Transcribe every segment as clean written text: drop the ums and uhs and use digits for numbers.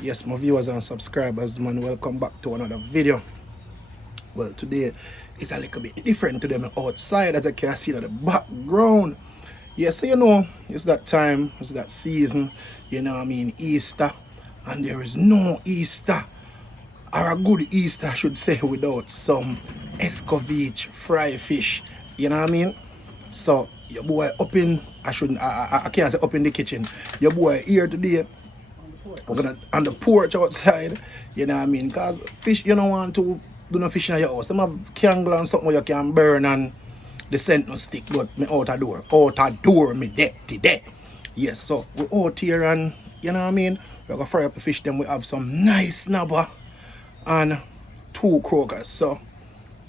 Yes, my viewers and subscribers, man, welcome back to another video. Well, today is a little bit different to them outside, as I can see in the background. Yes, so it's that time, it's that season, Easter, and there is no Easter, or a good Easter, I should say, without some Escovitch fry fish, you know what I mean? So, your boy up in, I can't say up in the kitchen, your boy here today. We're gonna on the porch outside, you know what I mean? Cause fish you don't want to do no fish in your house. Them have candle and something where you can burn and the scent no stick, but me out a door. Out a door me dead today. Yes, so we out here and you know what I mean? We're gonna fry up the fish, then we have some nice snapper and two croakers. So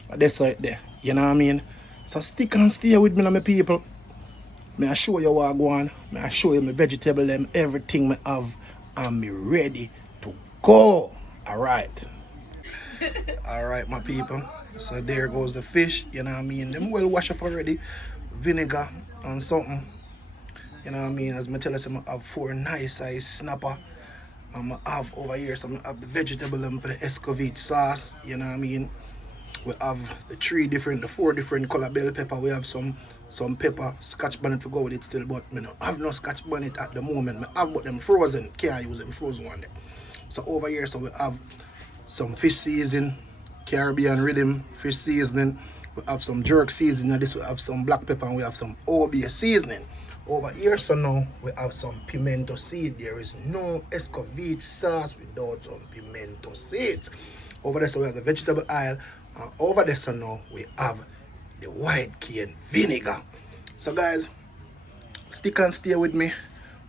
that's right there. You know what I mean? So stick and stay with me now, my people. May I show you what I go on. May I show you my vegetable them, everything me have, and me ready to go. Alright. Alright, my people. So there goes the fish, you know what I mean? Them well wash up already. Vinegar and something. You know what I mean? As I tell us, I have 4 nice size snapper. I have over here some of the vegetable them for the Escovitch sauce, you know what I mean? We have the 4 different color bell pepper. We have some pepper, scotch bonnet to go with it still, but I don't have no scotch bonnet at the moment. I have but them frozen, can't use them frozen one day. So over here, so we have some fish seasoning, Caribbean rhythm fish seasoning. We have some jerk seasoning, and this we have some black pepper, and we have some OB seasoning. Over here, so now we have some pimento seed. There is no Escovitch sauce without some pimento seeds. Over there, so we have the vegetable oil. And over there, so now we have the white cane vinegar. So, guys, stick and stay with me.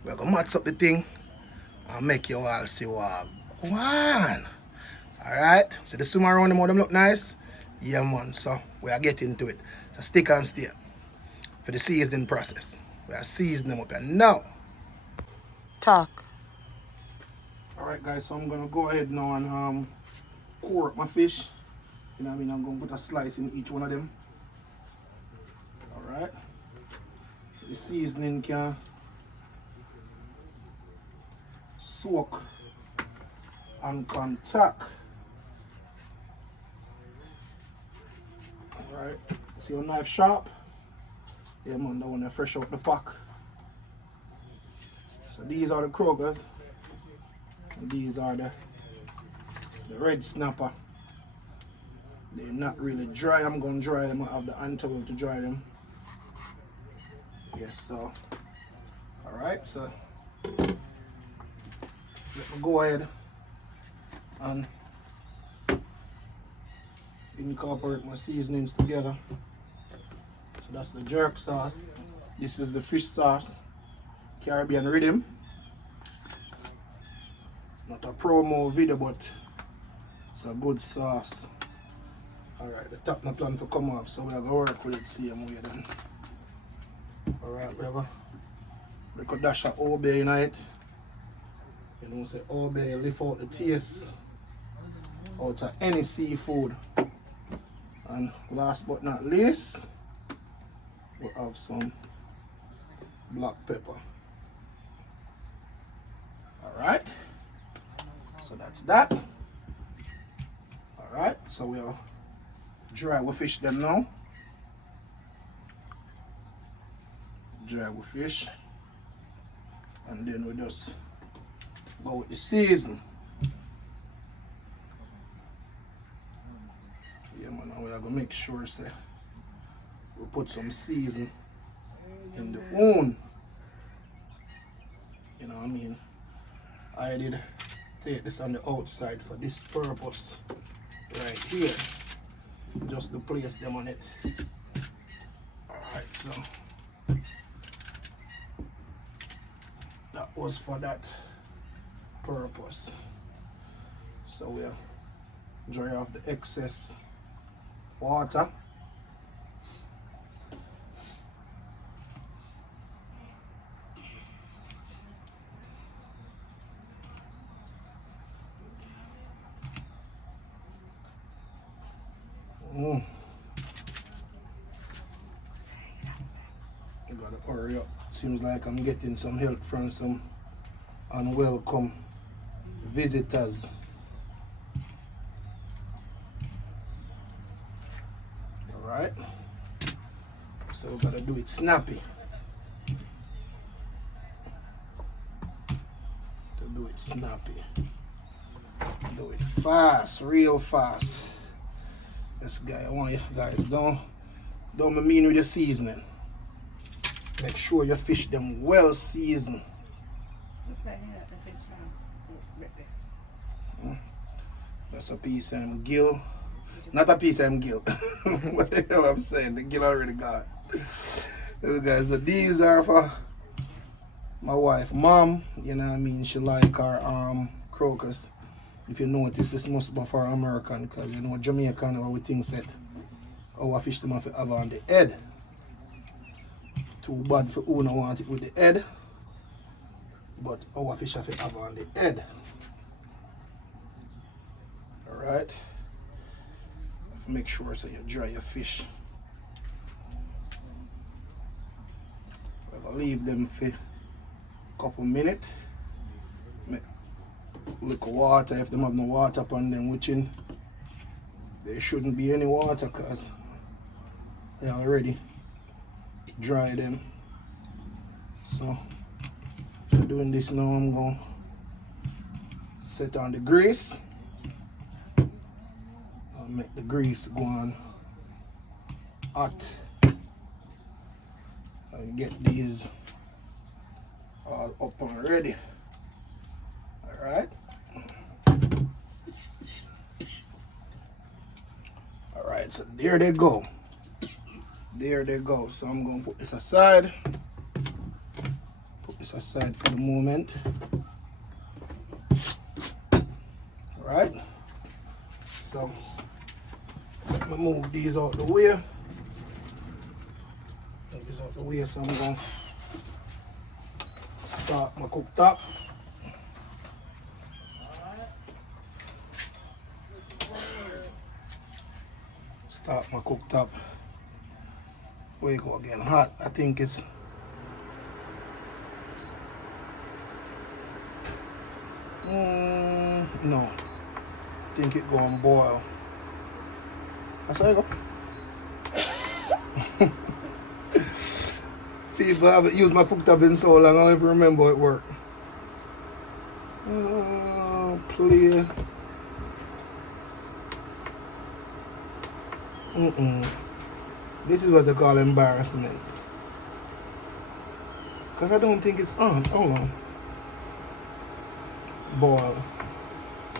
We're going to match up the thing and make you all see what I want. Alright? So, the swim around them, all them look nice? Yeah, man. So, we are getting to it. So, stick and stay for the seasoning process. We are seasoning them up here now. Talk. Alright, guys, so I'm going to go ahead now and core up my fish. You know what I mean? I'm going to put a slice in each one of them. Alright. So the seasoning can soak and contact. Alright. See your knife sharp? Yeah, man, that one is fresh out the pack. So these are the croakers. And these are the red snapper. They're not really dry. I'm going to dry them. I have the hand towel to dry them. Yes, so. Alright, so. Let me go ahead and incorporate my seasonings together. So that's the jerk sauce. This is the fish sauce. Caribbean rhythm. Not a promo video, but it's a good sauce. Alright, the top not plan to come off, so we are going to work with it same way then. Alright, we have a little dash of Old Bay in it. You know, say Old Bay lift out the taste out of any seafood. And last but not least, we have some black pepper. Alright, so that's that. Alright, so we'll dry we fish them now. Dry we fish. And then we just go with the season. Yeah, man, now we are going to make sure say, we put some season in the wound. You know what I mean? I did take this on the outside for this purpose right here. Just to place them on it. Alright, so that was for that purpose. So we'll dry off the excess water. You gotta hurry up. Seems like I'm getting some help from some unwelcome visitors. Alright. So we gotta do it snappy. To do it snappy. Do it fast, real fast. This guy, I want you guys, don't mean with the seasoning. Make sure your fish them well seasoned. That's a piece of gill. Not a piece of gill. What the hell I'm saying? The gill already gone. Guys, so these are for my wife, mom. You know what I mean? She like her crocus. If you notice, this must be for American, because you know Jamaican our things set our fish them have to have on the head. Too bad for who don't want it with the head, but our fish have to have on the head. Alright. Make sure so you dry your fish. We're gonna leave them for a couple minutes. Make little water if they have no water upon them, which in there shouldn't be any water because they already dry them. So if you're doing this now, I'm gonna set on the grease. I'll make the grease go on hot and get these all up and ready. Alright. Alright, so there they go. There they go. So I'm gonna put this aside. Put this aside for the moment. Alright. So let me move these out the way. Move these out the way, so I'm gonna start my cooktop. Start my cooktop. Where you go again? Hot. I think it's no. I think it gonna boil. That's how you go. People haven't used my cooktop in so long, I don't even remember how it worked. Play. This is what they call embarrassment. Because I don't think it's on. Hold on. Boil.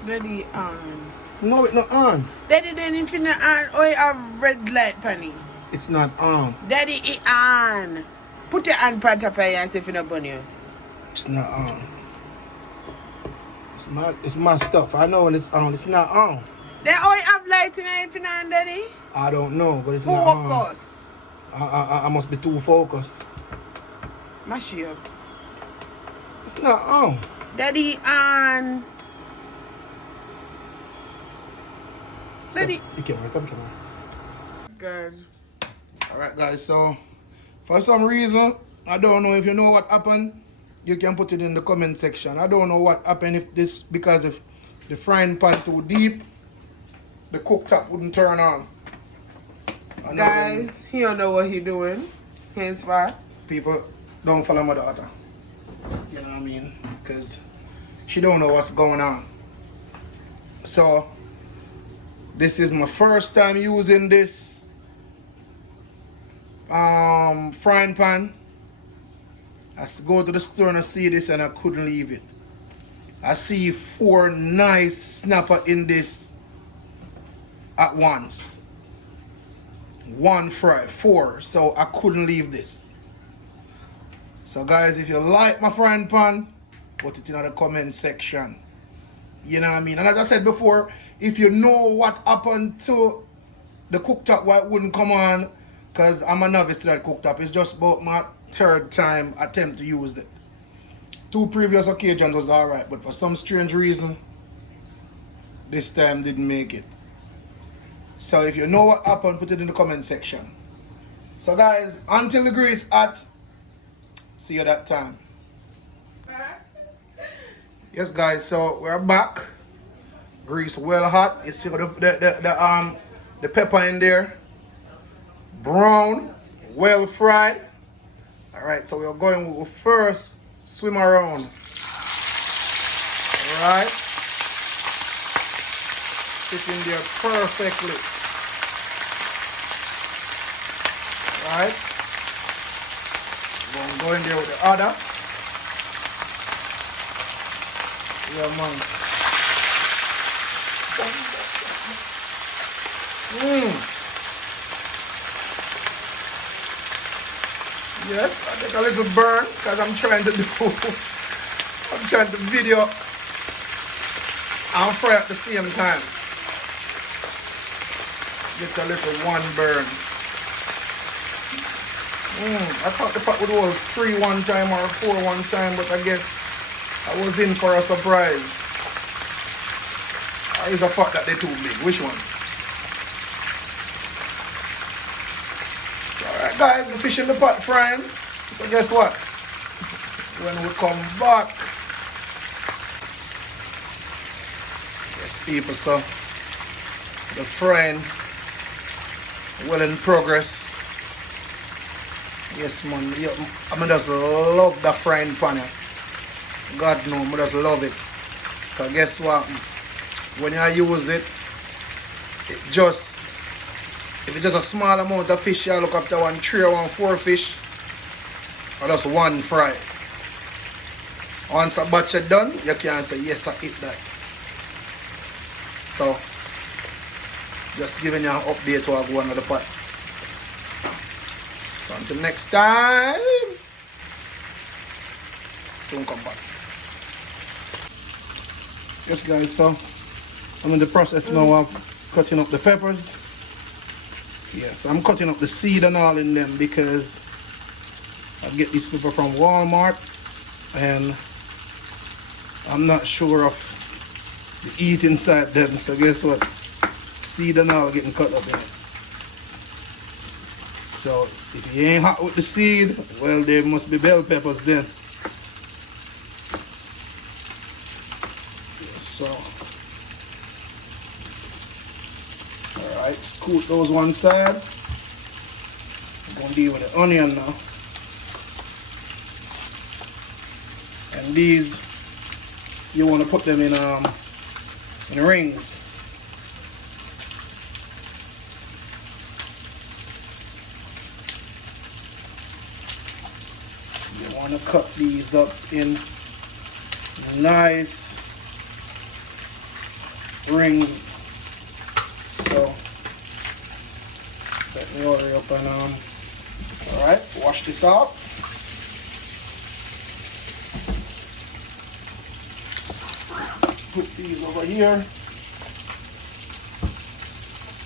Daddy on. No, it's not on. Daddy, then if you not on, oh, you have red light, Penny. It's not on. Daddy, it on. Put your hand on top of you and see if you not burn you. It's not on. It's my stuff. I know when it's on. It's not on. Then oh, you have light in it if you not on, Daddy? I don't know, but it's not on. Focus. I must be too focused. Mash you up. It's not on. Daddy on. Daddy. The camera, stop the camera. Good. Alright guys, so for some reason, I don't know if you know what happened, you can put it in the comment section. I don't know what happened, if this because if the frying pan too deep, the cooktop wouldn't turn on. Guys, he don't know what he doing. Henceforth. People don't follow my daughter. You know what I mean? Because she don't know what's going on. So this is my first time using this frying pan. I go to the store and I see this and I couldn't leave it. I see 4 nice snapper in this at once. 1 fry, 4. So I couldn't leave this. So guys, if you like my frying pan, put it in the comment section. You know what I mean? And as I said before, if you know what happened to the cooktop, why it wouldn't come on, because I'm a novice to that cooktop. It's just about my 3rd time attempt to use it. 2 previous occasions was alright, but for some strange reason, this time didn't make it. So if you know what happened, put it in the comment section. So guys, until the grease hot, see you that time. Yes, guys, so we're back. Grease well hot. You see the pepper in there. Brown, well fried. Alright, so we're going with first swim around. Alright. Sitting there perfectly. Alright. Go in there with the other. Yeah, man. Yes, I take a little burn because I'm trying to video and fry at the same time. Get a little one burn. I thought the pot would hold 3 one time or 4 one time, but I guess I was in for a surprise. Or is a pot that they're too big? Which one? So alright guys, the fish in the pot frying. So guess what? When we come back, yes people, so the frying well in progress. Yes man, I just love the frying pan. God no, I just love it. Cause guess what? When you use it, if it's just a small amount of fish, you look after 1 3 or 1 4 fish, or just 1 fry. Once a batch is done, you can say yes, I eat that. So, just giving you an update to go on the pot. So until next time, soon come back. Yes guys, so I'm in the process now of cutting up the peppers. Yes, I'm cutting up the seed and all in them because I get this pepper from Walmart and I'm not sure of the heat inside them, so guess what? Seed and all getting cut up in it. So if you ain't hot with the seed, well, there must be bell peppers then. So, alright, scoot those one side. I'm gonna deal with the onion now. And these, you want to put them in rings. You want to cut these up in nice rings. So let me order up and alright, wash this out. Put these over here.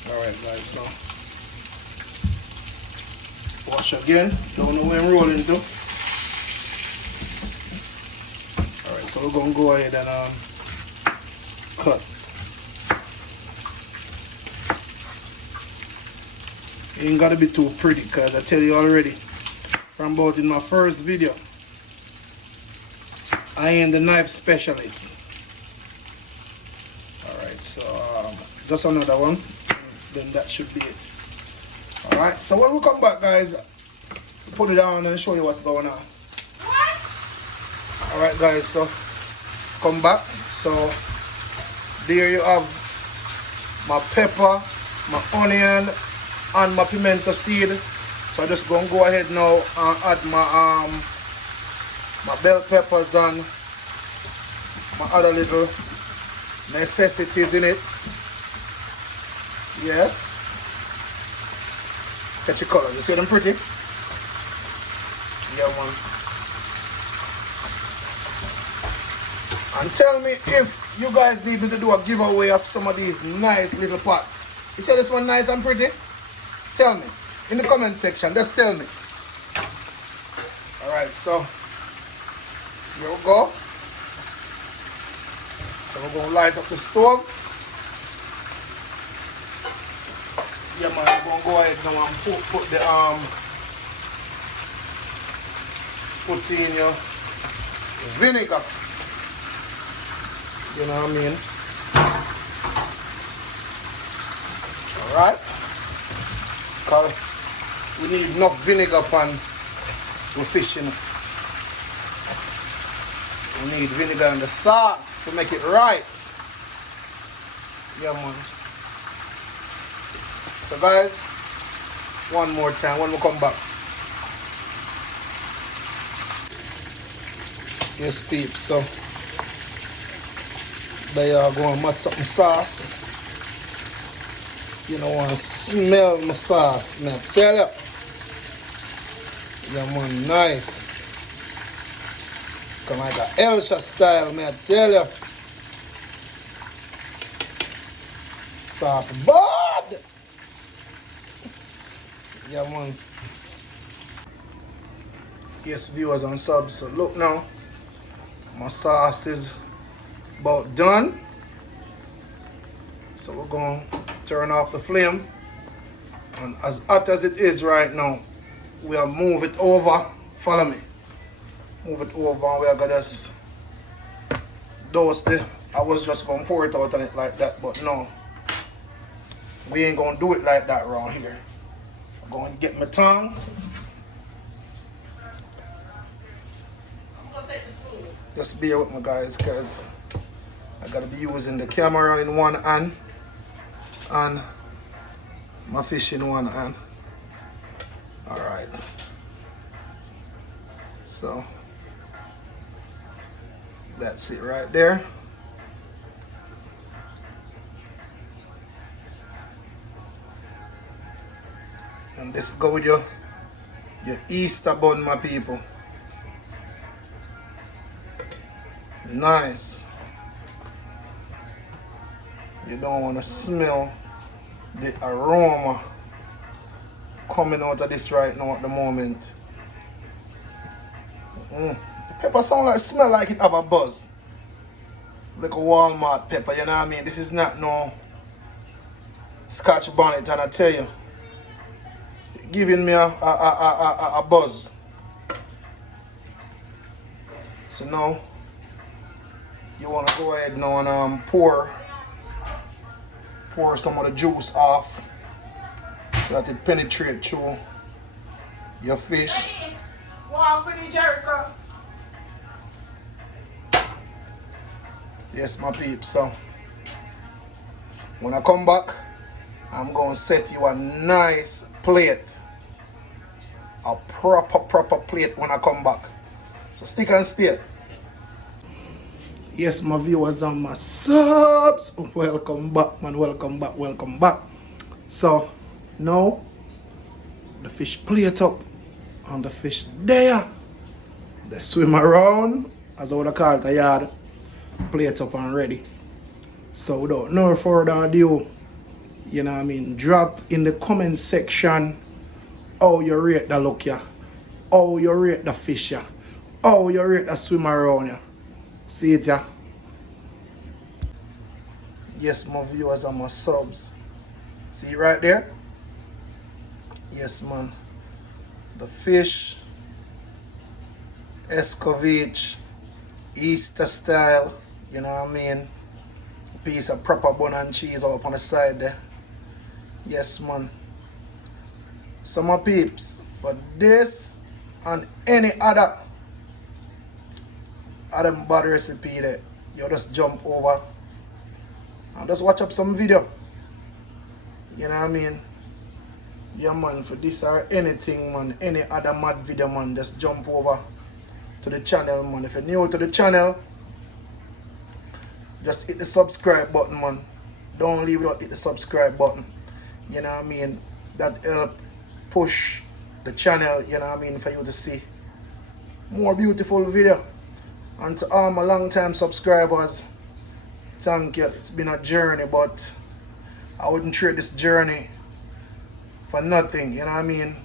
Alright guys, so wash again. Don't know where I'm rolling to. Alright, so we're gonna go ahead and cut. It ain't gotta be too pretty because I tell you already from about in my first video, I ain't the knife specialist. Alright, so just another one, then that should be it. Alright, so when we come back guys, put it on and show you what's going on. Alright guys, so come back. So there you have my pepper, my onion, and my pimento seed. So I'm just gonna go ahead now and add my bell peppers and my other little necessities in it. Yes. Catch your colors. You see them pretty? Yeah man. And tell me if you guys need me to do a giveaway of some of these nice little pots. You see this one nice and pretty? Tell me in the comment section. Just tell me. Alright, so here we go. So we're going to light up the stove. Yeah man, we're going to go ahead now and put the put in your vinegar. You know what I mean? Alright? Because we need enough vinegar upon the fish, you know. We need vinegar in the sauce to make it right. Yeah, man. So guys, one more time when we come back. Yes, peeps, so they are going to match up my sauce. You know, want to smell my sauce, man. Tell you. Yeah, man, nice. Come like a Elsha style, man. Tell you. Sauce bad. Yeah, man. Yes, viewers and subs. So look now. My sauce is about done. So we're going to turn off the flame. And as hot as it is right now, we'll move it over. Follow me. Move it over and we're going to just dose it. I was just going to pour it out on it like that, but no. We ain't going to do it like that around here. I'm going to get my tongue. Just bear with me, guys, because I gotta be using the camera in one hand and my fish in one hand. Alright. So that's it right there. And this go with your Easter bun, my people. Nice. You don't want to smell the aroma coming out of this right now at the moment. The pepper smell like it have a buzz. Like a Walmart pepper, you know what I mean? This is not no Scotch bonnet, and I tell you, giving me a buzz. So now you want to go ahead now and pour some of the juice off so that it penetrates through your fish. Wow, pretty Jericho. Yes, my peeps. So when I come back, I'm going to set you a nice plate. A proper plate when I come back. So stick and stay. Yes, my viewers and my subs, welcome back, man. Welcome back. So now the fish plate up and the fish there. They swim around, as I would call it, the yard. Plate up and ready. So without no further ado, you know what I mean, drop in the comment section how you rate the look ya, how you rate the fish ya, how you rate the swim around ya. See it ya? Yes, my viewers and my subs. See it right there? Yes, man. The fish, Escovitch, Easter style, you know what I mean? A piece of proper bun and cheese up on the side there. Yes, man. So my peeps, for this and any other bad recipe there, you just jump over and just watch up some video. You know what I mean? Yeah, man, for this or anything, man, any other mad video, man, just jump over to the channel, man. If you're new to the channel, just hit the subscribe button, man. Don't leave without hit the subscribe button. You know what I mean? That help push the channel, you know what I mean, for you to see more beautiful video. And to all my long time subscribers, thank you. It's been a journey, but I wouldn't trade this journey for nothing, you know what I mean?